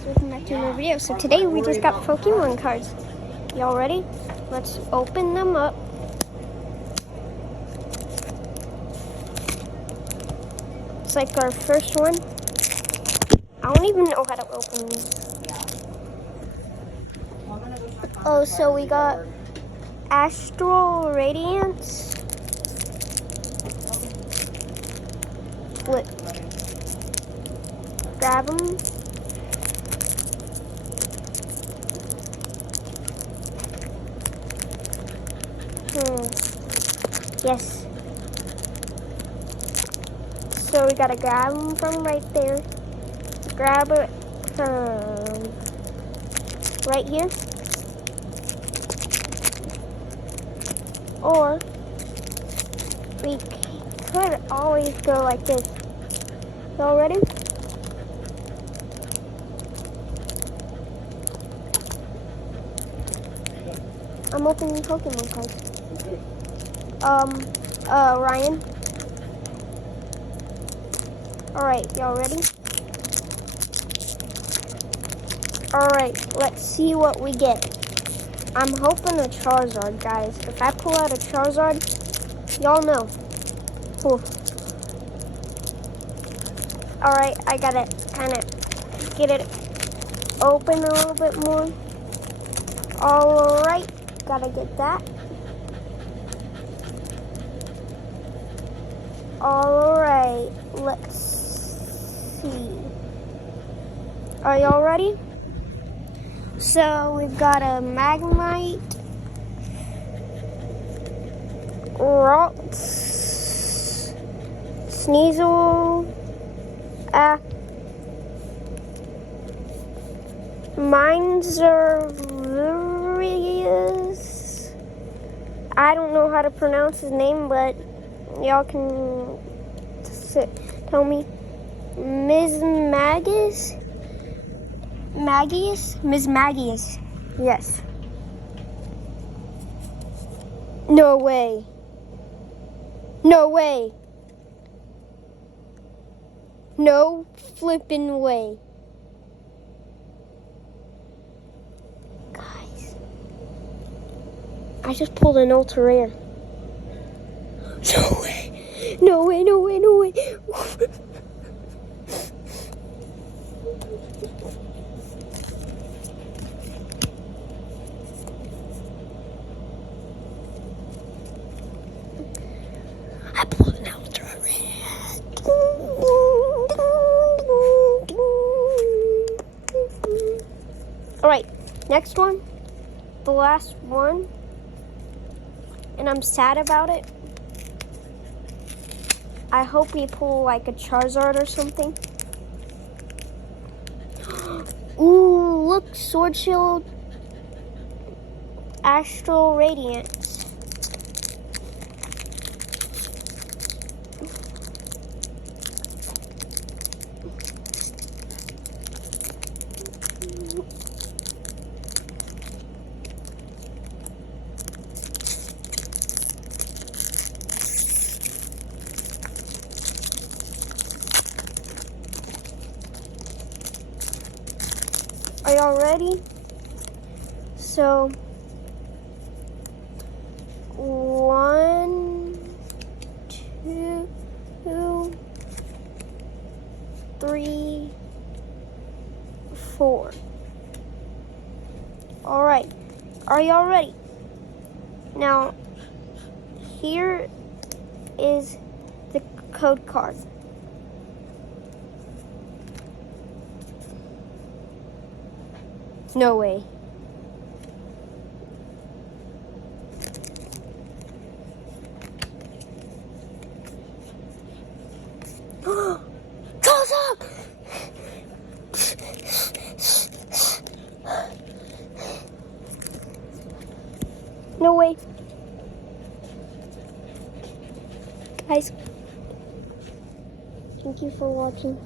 guys, welcome back to another video. So today we just got Pokemon cards. Y'all ready? Let's open them up. It's like our first one. I don't even know how to open these. Oh, so we got Astral Radiance. Flip. Grab them. Yes. So we gotta grab them from right there. Grab it from right here. Or we could always go like this. Y'all ready? I'm opening Pokemon cards. Ryan. Alright, y'all ready? Alright, let's see what we get. I'm hoping a Charizard, guys. If I pull out a Charizard, y'all know. Cool. Alright, I gotta kind of get it open a little bit more. Alright, gotta get that. Alright, let's see. Are y'all ready? So we've got a Magnemite, Ralts, Sneasel, Minezervius. I don't know how to pronounce his name, but y'all can tell me. Ms. Magius? Magius? Ms. Magius. Yes. No way. No way. No flippin' way. Guys. I just pulled an ultra rare. No way. No way, no way, no way. I pulled an ultra rare. Alright, next one. The last one. And I'm sad about it. I hope we pull like a Charizard or something. Ooh, look, Sword Shield, Astral Radiance. Are y'all ready? So, 1, 2, 3, 4. All right. Are y'all ready? Now, here is the code card. No way. Close up! No way. Guys, thank you for watching.